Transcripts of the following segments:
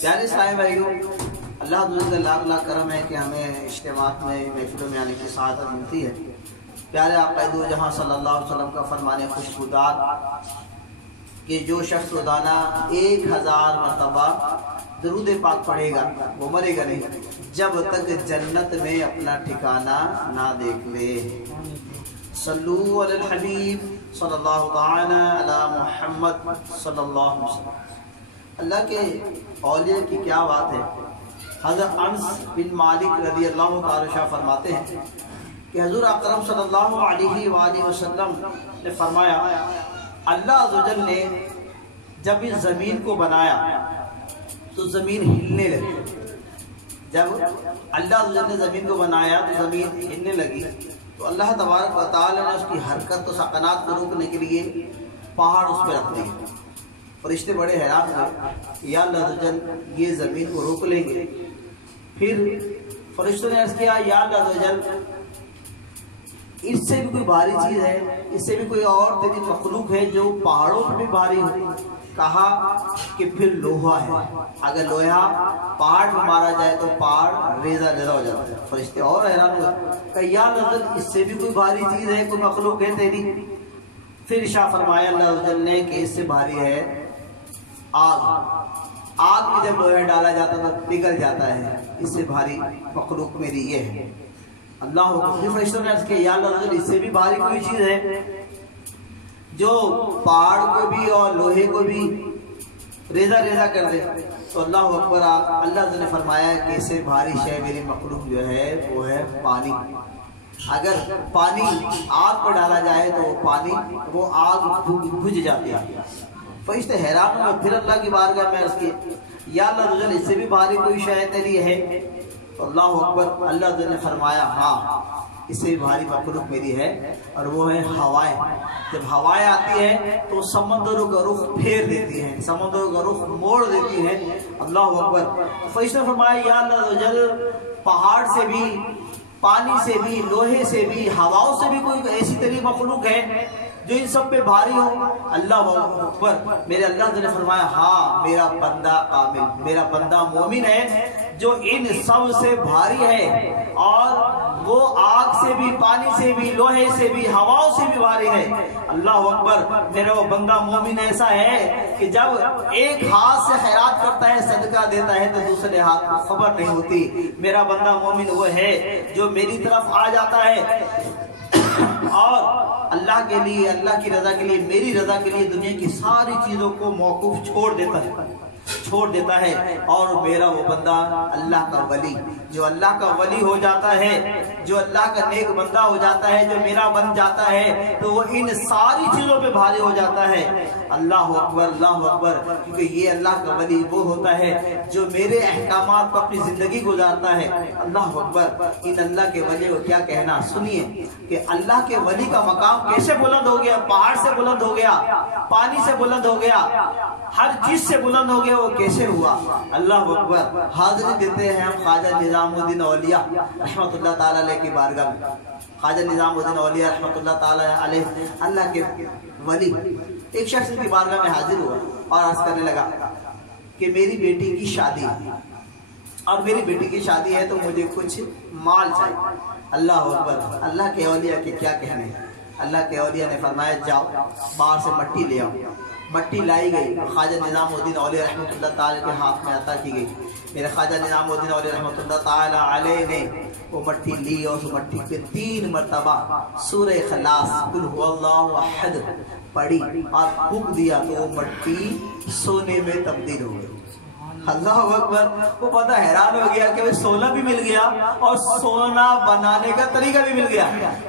پیارے اسلامی بھائیوں، اللہ تعالیٰ لاکھ لاکھ کرم ہے کہ ہمیں اجتماعات میں محفلوں میں آنے کی سعادت ملتی ہے۔ پیارے آقا دو جہاں صلی اللہ علیہ وسلم کا فرمان خوشبودار کہ جو شخص روزانہ 1000 مرتبہ درود پاک پڑھے گا وہ مرے گا نہیں جب تک جنت میں اپنا ٹھکانہ نہ دیکھ لے۔ صلو علی الحبیب صلی اللہ تعالی علی محمد صلی اللہ علیہ وسلم۔ اللہ کے اولیاء کی کیا بات ہے۔ حضرت انس بن مالک رضی اللہ تعالی عنہ فرماتے ہیں کہ حضور اکرم صلی اللہ علیہ وآلہ وسلم نے فرمایا، اللہ عز و جل نے جب اس زمین کو بنایا تو زمین ہلنے لگی۔ جب اللہ عز و جل نے زمین کو بنایا تو زمین ہلنے لگی تو اللہ تبارک و تعالی نے اس کی حرکت و سکنات کو روکنے کے لیے پہاڑ اس پہ رکھ دیے۔ فرشتے بڑے حیران ہوئے کہ یا اللہ عز و جل یہ زمین کو روک لیں گے۔ پھر فرشتوں نے عرض کیا، یا اللہ عز و جل اس سے بھی کوئی بھاری چیز ہے، اس سے بھی کوئی اور تیری مخلوق ہے جو پہاڑوں پہ بھی بھاری ہو؟ کہا کہ پھر لوہا ہے، اگر لوہا پہاڑ پہ مارا جائے تو پہاڑ ریزہ ریزہ ہو جاتا ہے۔ فرشتے اور حیران ہوئے کہ یا اللہ عز و جل اس سے بھی کوئی بھاری چیز ہے، کوئی مخلوق ہے تیری؟ پھر ارشاد فرمایا اللہ عز و جل نے کہ اس سے بھاری ہے آگ۔ آگ میں جب لوہا ڈالا جاتا تو پگھل جاتا ہے، اس سے بھاری مخلوق میری یہ ہے۔ اللہ اکبر۔ فرشتوں نے عرض کیا، یا اللہ عز و جل اس سے بھی بھاری کوئی چیز ہے جو پہاڑ کو بھی اور لوہے کو بھی ریزہ ریزہ کر دے؟ تو اللہ اکبر۔ اللہ عز و جل نے فرمایا کہ اس سے بھاری شے میری مخلوق جو ہے وہ ہے پانی۔ اگر پانی آگ پر ڈالا جائے تو پانی وہ آگ بجھ جاتی ہے۔ فرشتے حیران ہوئے، پھر اللہ کی بارگاہ میں عرض کی، یا اللہ عز و جل اس سے بھی بھاری کوئی شے تیری ہے؟ تو اللہ اکبر۔ اللہ عز و جل نے فرمایا، ہاں اس سے بھی بھاری مخلوق میری ہے، اور وہ ہے ہوائیں۔ جب ہوائیں آتی ہیں تو سمندروں کا رخ پھیر دیتی ہیں، سمندروں کا رخ موڑ دیتی ہیں۔ اللہ اکبر۔ فرشتے نے فرمایا، یا اللہ عز و جل پہاڑ سے بھی، پانی سے بھی، لوہے سے بھی، ہواؤں سے بھی کوئی ایسی تیری مخلوق ہے جو ان سب پہ بھاری ہو؟ اللہ اکبر۔ میرے اللہ نے فرمایا، ہاں میرا بندہ کامل، میرا بندہ مومن ہے جو ان سب سے بھاری ہے، اور وہ آگ سے بھی، پانی سے بھی، لوہے سے بھی، ہواؤں سے بھی بھاری ہے۔ اللہ اکبر۔ میرا وہ بندہ مومن ایسا ہے کہ جب ایک ہاتھ سے خیرات کرتا ہے، صدقہ دیتا ہے، تو دوسرے ہاتھ کو خبر نہیں ہوتی۔ میرا بندہ مومن وہ ہے جو میری طرف آ جاتا ہے اور اللہ کے لیے، اللہ کی رضا کے لیے، میری رضا کے لیے دنیا کی ساری چیزوں کو موقوف چھوڑ دیتا ہے۔ اور میرا وہ بندہ اللہ کا ولی، جو اللہ کا ولی ہو جاتا ہے، جو اللہ کا نیک بندہ ہو جاتا ہے، جو میرا بن جاتا ہے، تو وہ ان ساری چیزوں پہ بھاری ہو جاتا ہے۔ اللہ اکبر، اللہ اکبر۔ کیونکہ یہ اللہ کا ولی وہ ہوتا ہے جو میرے احکامات پر اپنی زندگی گزارتا ہے۔ اللہ اکبر۔ ان اللہ کے ولی کو کیا کہنا، سنیے کہ اللہ کے ولی کا مقام کیسے بلند ہو گیا۔ پہاڑ سے بلند ہو گیا، پانی سے بلند ہو گیا، ہر چیز سے بلند ہو گیا۔ وہ کیسے ہوا؟ اللہ اکبر۔ حاضری دیتے ہیں ہم خواجہ نظام الدین اولیاء رحمت اللہ تعالیٰ علیہ کی بارگاہ میں۔ خواجہ نظام الدین اولیاء رحمت اللہ تعالیٰ علیہ، اللہ کے ولی، ایک شخص کی بارگاہ میں حاضر ہوا اور عرض کرنے لگا کہ میری بیٹی کی شادی ہے، اور میری بیٹی کی شادی ہے تو مجھے کچھ مال چاہیے۔ اللہ اکبر۔ اللہ کے اولیاء کے کیا کہنے۔ اللہ کے اولیاء نے فرمایا، جاؤ باہر سے مٹی لے آؤ۔ مٹی لائی گئی، خواجہ نظام الدین اولیاء رحمۃ اللہ تعالیٰ کے ہاتھ میں عطا کی گئی۔ میرے خواجہ نظام الدین اولیاء رحمۃ اللہ تعالیٰ علیہ نے وہ مٹی لی اور اس مٹی پہ 3 مرتبہ سورہ اخلاص قل هو اللہ احد پڑھی اور پھونک دیا تو وہ مٹی سونے میں تبدیل ہو گئی۔ اللہ اکبر۔ وہ بندہ حیران ہو گیا کہ سونا بھی مل گیا اور سونا بنانے کا طریقہ بھی مل گیا۔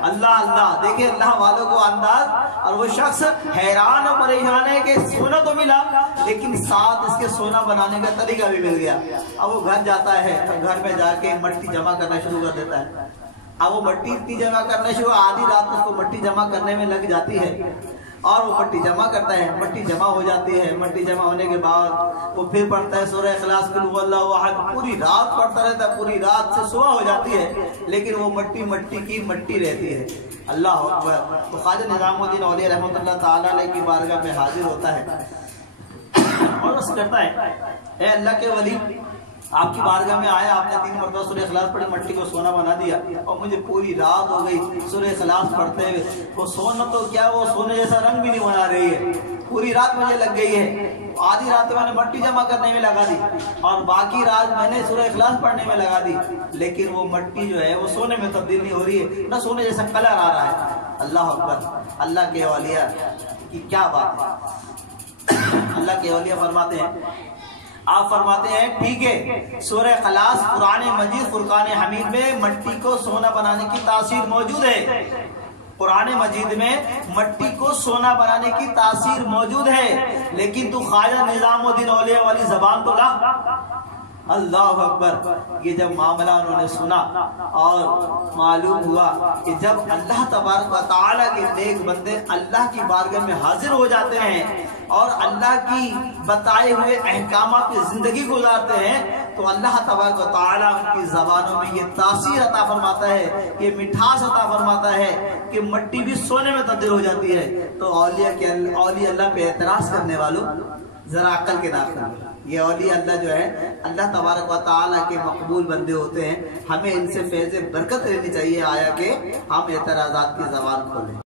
اللہ اللہ، دیکھیں اللہ والوں کو انداز۔ اور وہ شخص حیران اور پریشان ہے کہ سونا تو ملا لیکن ساتھ اس کے سونا بنانے کا طریقہ بھی مل گیا۔ اب وہ گھر جاتا ہے تو گھر میں جا کے مٹی جمع کرنا شروع کر دیتا ہے۔ اب وہ مٹی اتنی جمع کرنا شروع، آدھی رات اس کو مٹی جمع کرنے میں لگ جاتی ہے، اور وہ مٹی جمع کرتا ہے، مٹی جمع ہو جاتی ہے۔ مٹی جمع ہونے کے بعد وہ پھر پڑھتا ہے سورہ اخلاص قل هو اللہ احد، پوری رات پڑھتا رہتا ہے، پوری رات سے صبح ہو جاتی ہے، لیکن وہ مٹی کی مٹی رہتی ہے۔ اللہ اکبر۔ تو خواجہ نظام الدین اولیاء رحمۃ اللہ تعالیٰ علیہ کی بارگاہ میں حاضر ہوتا ہے اور عرض کرتا ہے اے اللہ کے ولی آپ کی بارگاہ میں آیا, آپ نے 3 مرتبہ سورہ اخلاص پڑھی, مٹی کو سونا بنا دیا اور مجھے پوری رات ہو گئی سورہ اخلاص پڑھتے ہوئے. وہ سونا تو کیا وہ سونے جیسا رنگ بھی نہیں بنا رہی ہے, پوری رات مجھے لگ گئی ہے. آدھی رات میں نے مٹی جمع کرنے میں لگا دی اور باقی رات میں نے سورہ اخلاص پڑھنے میں لگا دی, لیکن وہ مٹی جو ہے وہ سونے میں تبدیل نہیں ہو رہی ہے, نہ سونے جیسا کلر آ رہا ہے. اللہ اکبر, اللہ کے اولیاء کی کیا بات ہے. اللہ کے اولیاء فرماتے ہیں, آپ فرماتے ہیں ٹھیک ہے سورہ اخلاص قرآن مجید فرقان حمید میں مٹی کو سونا بنانے کی تاثیر موجود ہے, قرآن مجید میں مٹی کو سونا بنانے کی تاثیر موجود ہے, لیکن تو خواجہ نظام الدین اولیاء والی زبان تو لا. اللہ اکبر. یہ جب معاملہ انہوں نے سنا اور معلوم ہوا کہ جب اللہ تبارک و تعالیٰ کے نیک بندے اللہ کی بارگاہ میں حاضر ہو جاتے ہیں اور اللہ کی بتائے ہوئے احکامات کی زندگی گزارتے ہیں تو اللہ تبارک و تعالیٰ ان کی زبانوں میں یہ تاثیر عطا فرماتا ہے, یہ مٹھاس عطا فرماتا ہے کہ مٹی بھی سونے میں تبدیل ہو جاتی ہے. تو اولیاء اللہ پہ اعتراض کرنے والوں ذرا عقل کے داخل, یہ اولیاء اللہ جو ہے اللہ تبارک و تعالیٰ کے مقبول بندے ہوتے ہیں, ہمیں ان سے فیض برکت لینی چاہیے. آیا کہ ہم اعتراضات کی زبان کھولیں.